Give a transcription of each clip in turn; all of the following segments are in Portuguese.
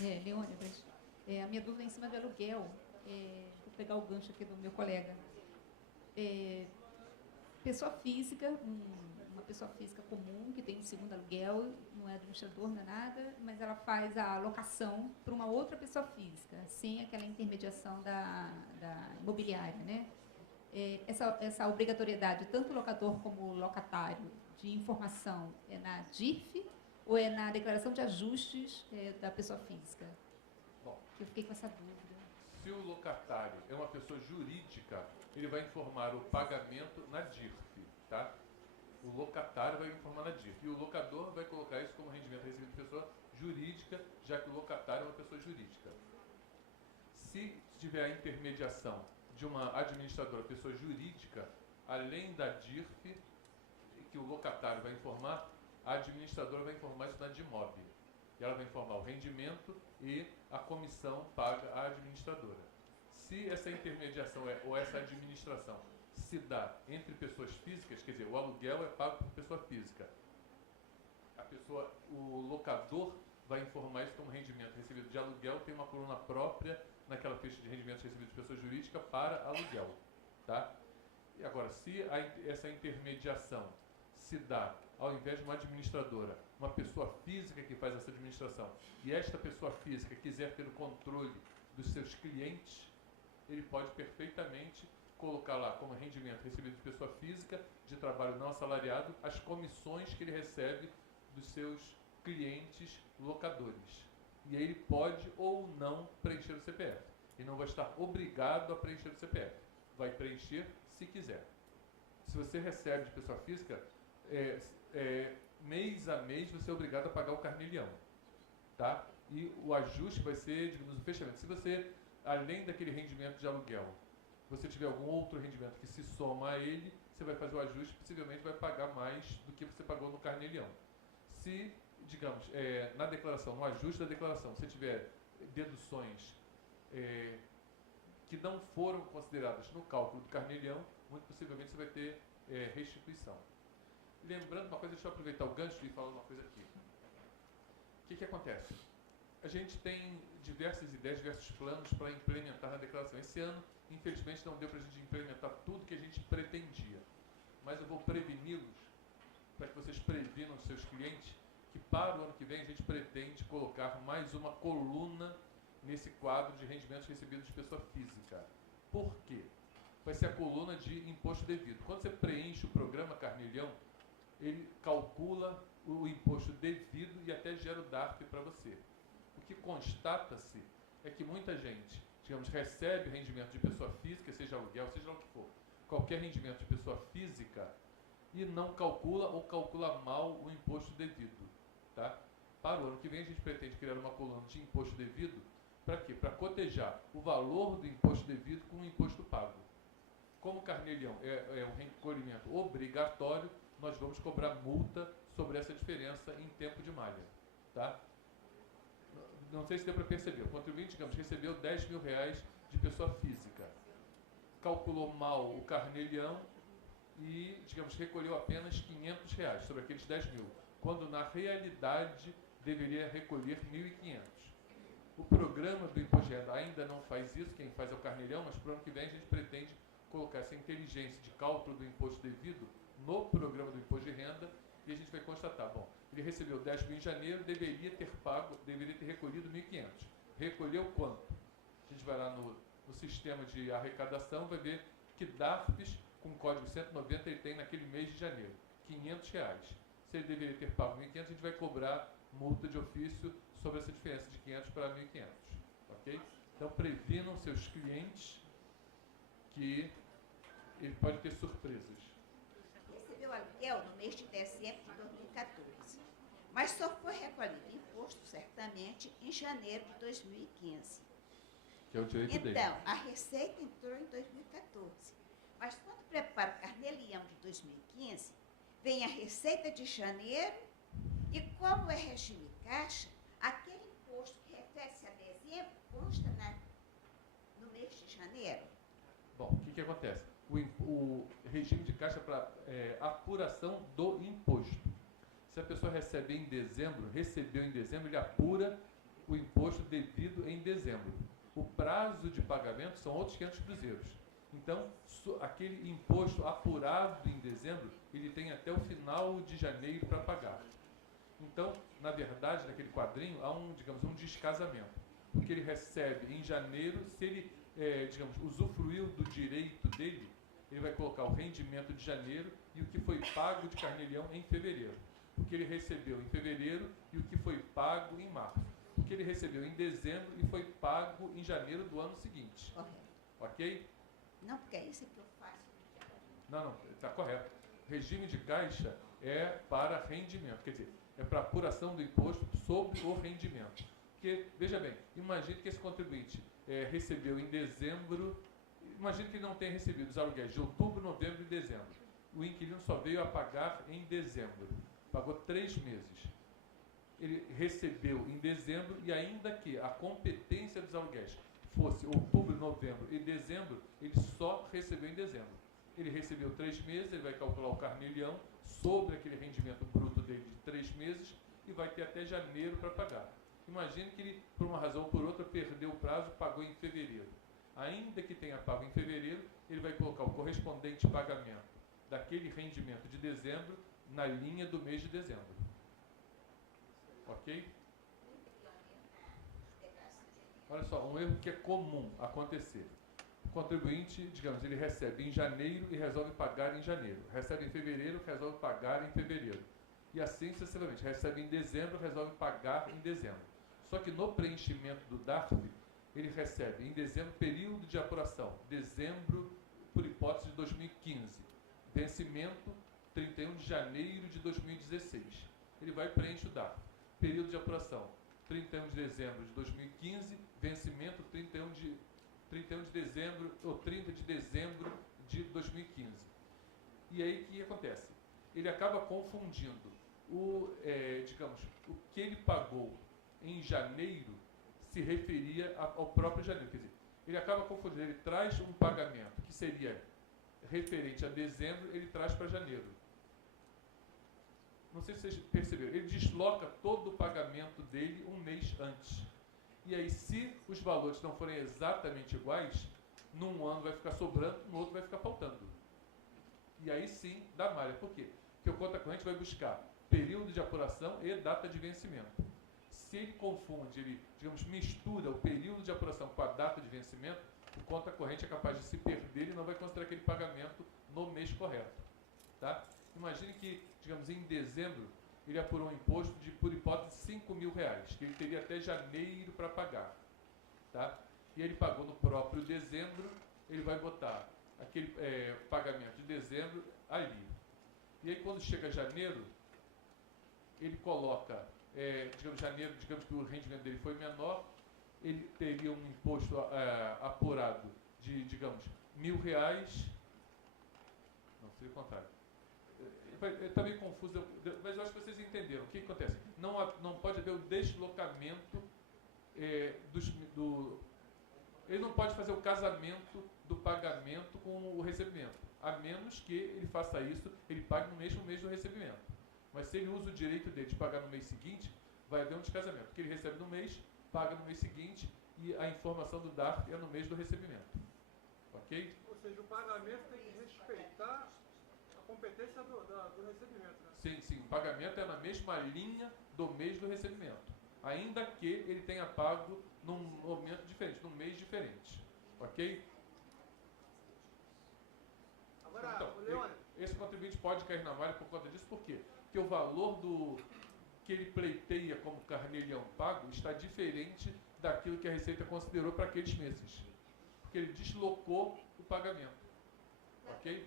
Leônidas, a minha dúvida é em cima do aluguel. Vou pegar o gancho aqui do meu colega. Pessoa física, uma pessoa física comum, que tem um segundo aluguel, não é administrador, não é nada, mas ela faz a alocação para uma outra pessoa física, sem aquela intermediação da imobiliária, né? Essa obrigatoriedade, tanto locador como locatário, de informação, é na DIRF ou é na declaração de ajustes da pessoa física? Bom, eu fiquei com essa dúvida. se o locatário é uma pessoa jurídica, ele vai informar o pagamento na DIRF, tá? O locatário vai informar na DIRF. E o locador vai colocar isso como rendimento recebido de pessoa jurídica, já que o locatário é uma pessoa jurídica. Se tiver a intermediação de uma administradora, pessoa jurídica, além da DIRF, que o locatário vai informar, a administradora vai informar isso na DIMOB. E ela vai informar o rendimento e a comissão paga à administradora. Se essa intermediação ou essa administração se dá entre pessoas físicas, quer dizer, o aluguel é pago por pessoa física, o locador vai informar isso como rendimento recebido de aluguel, tem uma coluna própria naquela ficha de rendimentos recebidos de pessoa jurídica para aluguel. Tá? E agora, se essa intermediação se dá, ao invés de uma administradora, uma pessoa física que faz essa administração, e esta pessoa física quiser ter o controle dos seus clientes, ele pode perfeitamente colocar lá como rendimento recebido de pessoa física, de trabalho não assalariado, as comissões que ele recebe dos seus clientes locadores. E aí ele pode ou não preencher o CPF. E não vai estar obrigado a preencher o CPF. Vai preencher se quiser. Se você recebe de pessoa física, mês a mês você é obrigado a pagar o carnê-leão. Tá? E o ajuste vai ser, digamos, o fechamento. Se você, além daquele rendimento de aluguel, você tiver algum outro rendimento que se soma a ele, você vai fazer o ajuste, possivelmente vai pagar mais do que você pagou no carnê-leão. Se, digamos, na declaração, no ajuste da declaração, você tiver deduções que não foram consideradas no cálculo do carnê-leão, muito possivelmente você vai ter restituição. Lembrando uma coisa, deixa eu aproveitar o gancho e falar uma coisa aqui. O que acontece? A gente tem diversas ideias, diversos planos para implementar na declaração. Esse ano, infelizmente, não deu para a gente implementar tudo que a gente pretendia. Mas eu vou preveni-los, para que vocês previnam os seus clientes, que para o ano que vem a gente pretende colocar mais uma coluna nesse quadro de rendimentos recebidos de pessoa física. Por quê? Vai ser a coluna de imposto devido. Quando você preenche o programa Carnê-leão, ele calcula o imposto devido e até gera o DARF para você. O que constata-se é que muita gente, digamos, recebe rendimento de pessoa física, seja aluguel, seja lá o que for, qualquer rendimento de pessoa física, e não calcula ou calcula mal o imposto devido. Tá? Para o ano que vem a gente pretende criar uma coluna de imposto devido, para quê? Para cotejar o valor do imposto devido com o imposto pago. Como o carnê-leão é um recolhimento obrigatório, nós vamos cobrar multa sobre essa diferença em tempo de malha. Tá? Não sei se deu para perceber, o contribuinte, digamos, recebeu 10 mil reais de pessoa física, calculou mal o carnê-leão e, digamos, recolheu apenas 500 reais sobre aqueles 10 mil, quando na realidade deveria recolher 1.500. O programa do Imposto de Renda ainda não faz isso, quem faz é o carnê-leão, mas para o ano que vem a gente pretende colocar essa inteligência de cálculo do imposto devido no programa do Imposto de Renda e a gente vai constatar, bom, ele recebeu 10 mil em janeiro, deveria ter recolhido 1.500. Recolheu quanto? A gente vai lá no sistema de arrecadação, vai ver que DARFs com código 190 ele tem naquele mês de janeiro, 500 reais. Se ele deveria ter pago 1.500, a gente vai cobrar multa de ofício sobre essa diferença de 500 para 1.500. Ok? Então, previnam seus clientes que ele pode ter surpresas. Recebeu aluguel no mês de dezembro de 2014, mas só foi recolhido imposto, certamente, em janeiro de 2015. Que é o direito dele. Então, a Receita entrou em 2014, mas quando prepara o carnê-leão de 2015, vem a Receita de janeiro e, como é regime caixa, aquele imposto que refere-se a dezembro consta no mês de janeiro. Bom, o que acontece? O regime de caixa para apuração do imposto. Se a pessoa recebeu em dezembro, ele apura o imposto devido em dezembro. O prazo de pagamento são outros 500 cruzeiros. Então, aquele imposto apurado em dezembro, ele tem até o final de janeiro para pagar. Então, na verdade, naquele quadrinho, há digamos, um descasamento. Porque ele recebe em janeiro, se ele, digamos, usufruiu do direito dele, ele vai colocar o rendimento de janeiro e o que foi pago de carnê-leão em fevereiro. O que ele recebeu em fevereiro e o que foi pago em março. O que ele recebeu em dezembro e foi pago em janeiro do ano seguinte. Correto. Ok? Não, porque é isso que eu faço. Não, está correto. Regime de caixa é para rendimento, quer dizer, é para apuração do imposto sobre o rendimento. Porque, veja bem, imagine que esse contribuinte recebeu em dezembro, imagine que ele não tenha recebido os aluguéis de outubro, novembro e dezembro. O inquilino só veio a pagar em dezembro. Pagou 3 meses. Ele recebeu em dezembro e ainda que a competência dos aluguéis fosse outubro, novembro e dezembro, ele só recebeu em dezembro. Ele recebeu 3 meses, ele vai calcular o carnê-leão sobre aquele rendimento bruto dele de 3 meses e vai ter até janeiro para pagar. Imagine que ele, por uma razão ou por outra, perdeu o prazo e pagou em fevereiro. Ainda que tenha pago em fevereiro, ele vai colocar o correspondente pagamento daquele rendimento de dezembro na linha do mês de dezembro. Ok? Olha só, um erro que é comum acontecer. O contribuinte, digamos, ele recebe em janeiro e resolve pagar em janeiro. Recebe em fevereiro, resolve pagar em fevereiro. E assim sucessivamente. Recebe em dezembro, resolve pagar em dezembro. Só que no preenchimento do DARF, ele recebe em dezembro período de apuração. Dezembro, por hipótese, de 2015. Vencimento, 31 de janeiro de 2016. Ele vai preencher o DARF. Período de apuração, 31 de dezembro de 2015, vencimento 31 de dezembro ou 30 de dezembro de 2015. E aí o que acontece? Ele acaba confundindo digamos, o que ele pagou em janeiro se referia ao próprio janeiro. Quer dizer, ele acaba confundindo, ele traz um pagamento que seria referente a dezembro, ele traz para janeiro. Não sei se vocês perceberam, ele desloca todo o pagamento dele um mês antes. E aí, se os valores não forem exatamente iguais, num ano vai ficar sobrando, no outro vai ficar faltando. E aí sim, dá malha. Por quê? Porque o conta corrente vai buscar período de apuração e data de vencimento. Se ele confunde, ele, digamos, mistura o período de apuração com a data de vencimento, o conta corrente é capaz de se perder e não vai considerar aquele pagamento no mês correto. Tá? Imagine que, digamos, em dezembro, ele apurou um imposto de, por hipótese, R$5.000, que ele teria até janeiro para pagar. Tá? E ele pagou no próprio dezembro, ele vai botar aquele pagamento de dezembro ali. E aí, quando chega janeiro, ele coloca, digamos que o rendimento dele foi menor, ele teria um imposto apurado de, digamos, R$1.000, não, seria o contrário. Está meio confuso, mas eu acho que vocês entenderam. O que acontece? Não pode haver o deslocamento ele não pode fazer o casamento do pagamento com o recebimento, a menos que ele faça isso, ele pague no mesmo mês do recebimento. Mas se ele usa o direito dele de pagar no mês seguinte, vai haver um descasamento, porque ele recebe no mês, paga no mês seguinte e a informação do DARF é no mês do recebimento. Ok? Ou seja, o pagamento tem que respeitar a competência do recebimento, né? Sim, sim. O pagamento é na mesma linha do mês do recebimento, ainda que ele tenha pago num momento diferente, num mês diferente. Ok? Agora, então, Leone, esse contribuinte pode cair na malha por conta disso, por quê? Porque o valor que ele pleiteia como carnê-leão pago está diferente daquilo que a Receita considerou para aqueles meses. Porque ele deslocou o pagamento. Ok?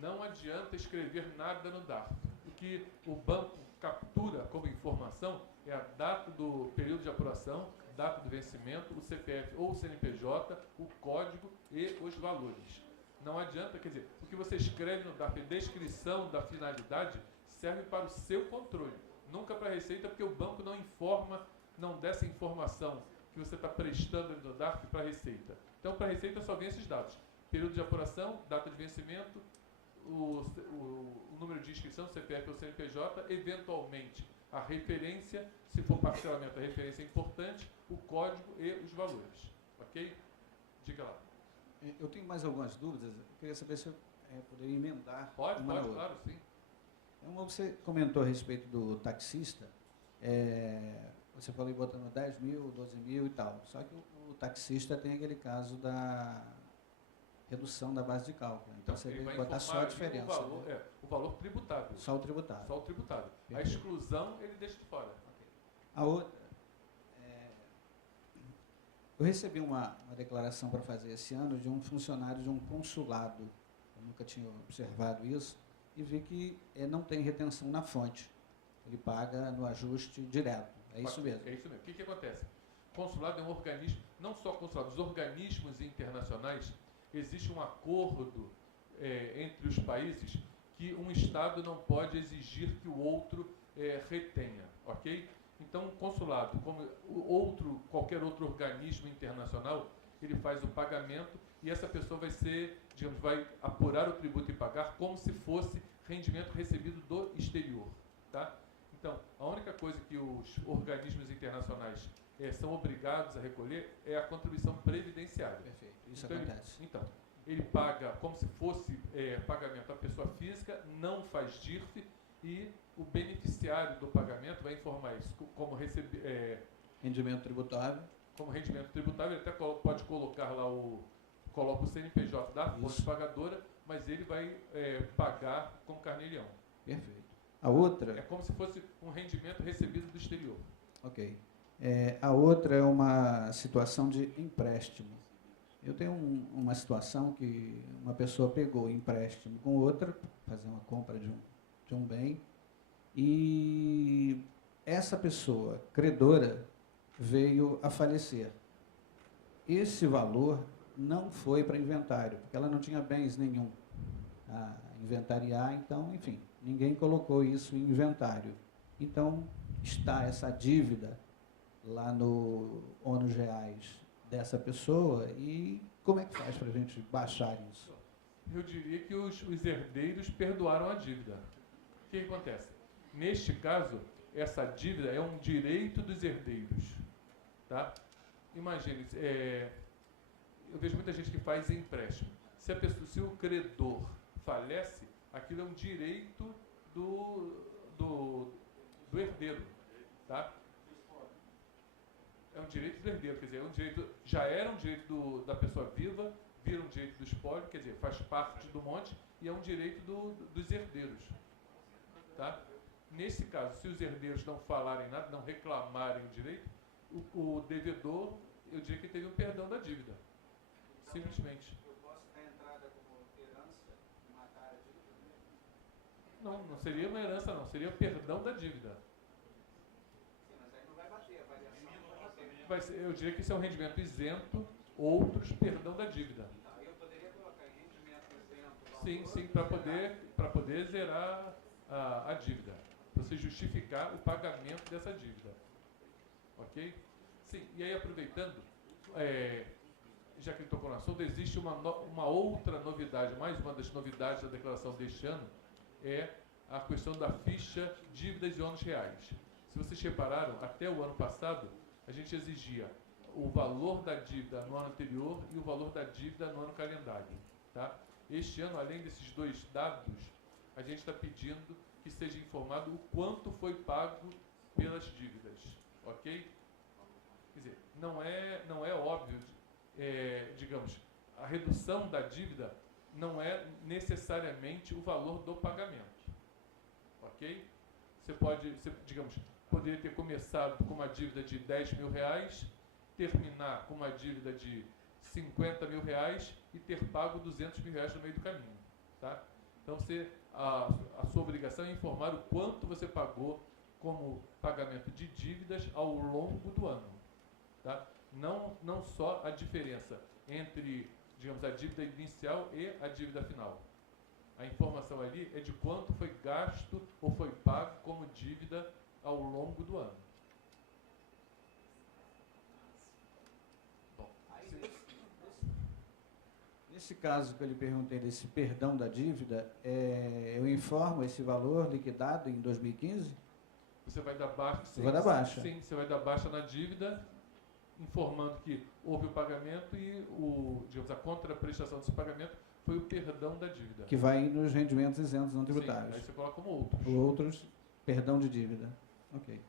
Não adianta escrever nada no DARF. O que o banco captura como informação é a data do período de apuração, data do vencimento, o CPF ou o CNPJ, o código e os valores. Não adianta, quer dizer, o que você escreve no DARF, descrição da finalidade, serve para o seu controle, nunca para a Receita, porque o banco não dá essa informação que você está prestando no DARF para a Receita. Então, para a Receita só vem esses dados: período de apuração, data de vencimento, o número de inscrição, CPF ou CNPJ, eventualmente a referência, se for parcelamento, a referência é importante, o código e os valores. Ok? Diga lá. Eu tenho mais algumas dúvidas. Eu queria saber se eu poderia emendar uma na outra. Claro, sim. Você comentou a respeito do taxista. Você falou em botando 10 mil, 12 mil e tal. Só que o taxista tem aquele caso da redução da base de cálculo. Então você ele vai vai botar só a informar ali diferença. o valor tributável. Só o tributável. Só o tributável. A Perfeito. exclusão ele deixa de fora. A outra, eu recebi uma declaração para fazer esse ano de um funcionário de um consulado. Eu nunca tinha observado isso e vi que não tem retenção na fonte. Ele paga no ajuste direto. É isso mesmo. É isso mesmo. O que acontece? Consulado é um organismo, não só consulado, os organismos internacionais, existe um acordo entre os países que um Estado não pode exigir que o outro retenha, ok? Então, o consulado, como qualquer outro organismo internacional, ele faz o pagamento e essa pessoa vai apurar o tributo e pagar como se fosse rendimento recebido do exterior, tá? Então, a única coisa que os organismos internacionais são obrigados a recolher é a contribuição previdenciária. Perfeito. Isso Então, acontece. Ele paga como se fosse pagamento à pessoa física, não faz DIRF e o beneficiário do pagamento vai informar isso como Rendimento tributável. como rendimento tributável. Ele até pode colocar lá coloca o CNPJ da fonte pagadora, mas ele vai pagar como carnê-leão. Perfeito. A outra... É como se fosse um rendimento recebido do exterior. Ok. A outra é uma situação de empréstimo. Eu tenho uma situação que uma pessoa pegou empréstimo com outra, fazer uma compra de um bem, e essa pessoa, credora, veio a falecer. Esse valor não foi para inventário, porque ela não tinha bens nenhum a inventariar, então, enfim, ninguém colocou isso em inventário. Então, está essa dívida lá no ônus reais dessa pessoa e como é que faz para a gente baixar isso? Eu diria que os herdeiros perdoaram a dívida. O que acontece? Neste caso, essa dívida é um direito dos herdeiros. Tá? Imagine, eu vejo muita gente que faz empréstimo. Se o credor falece, aquilo é um direito do herdeiro. Tá? É um direito do herdeiro, quer dizer, já era um direito da pessoa viva, vira um direito do espólio, quer dizer, faz parte do monte e é um direito dos herdeiros. Tá? Nesse caso, se os herdeiros não falarem nada, não reclamarem o direito, o devedor, eu diria que teve um perdão da dívida. Simplesmente. Eu posso dar entrada como herança e matar a dívida? Não seria uma herança, não. Seria o perdão da dívida. Sim, mas aí não vai bater, a variação não vai bater. Eu diria que isso é um rendimento isento, outros perdão da dívida. Eu poderia colocar em rendimento isento. Sim, para poder zerar a dívida. Para você justificar o pagamento dessa dívida. Ok? Sim, e aí aproveitando, já que ele tocou no assunto, existe uma outra novidade, mais uma das novidades da declaração deste ano, é a questão da ficha dívidas e ônus reais. Se vocês repararam, até o ano passado, a gente exigia o valor da dívida no ano anterior e o valor da dívida no ano calendário. Tá? Este ano, além desses dois dados, a gente está pedindo que seja informado o quanto foi pago pelas dívidas. Ok? Quer dizer, não é óbvio, digamos, a redução da dívida não é necessariamente o valor do pagamento. Ok? Digamos, poderia ter começado com uma dívida de 10 mil reais, terminar com uma dívida de 50 mil reais e ter pago 200 mil reais no meio do caminho. Tá? Então, a sua obrigação é informar o quanto você pagou como pagamento de dívidas ao longo do ano. Tá? Não só a diferença entre, digamos, a dívida inicial e a dívida final. A informação ali é de quanto foi gasto ou foi pago como dívida ao longo do ano. Bom, Nesse caso que eu lhe perguntei desse perdão da dívida, eu informo esse valor liquidado em 2015? Você vai dar baixa. Você vai dar baixa. Sim, você vai dar baixa na dívida, informando que houve o pagamento e digamos, a contraprestação desse pagamento foi o perdão da dívida. Que vai nos rendimentos isentos não Sim, tributários. aí você coloca como outros. Outros, perdão de dívida. Ok.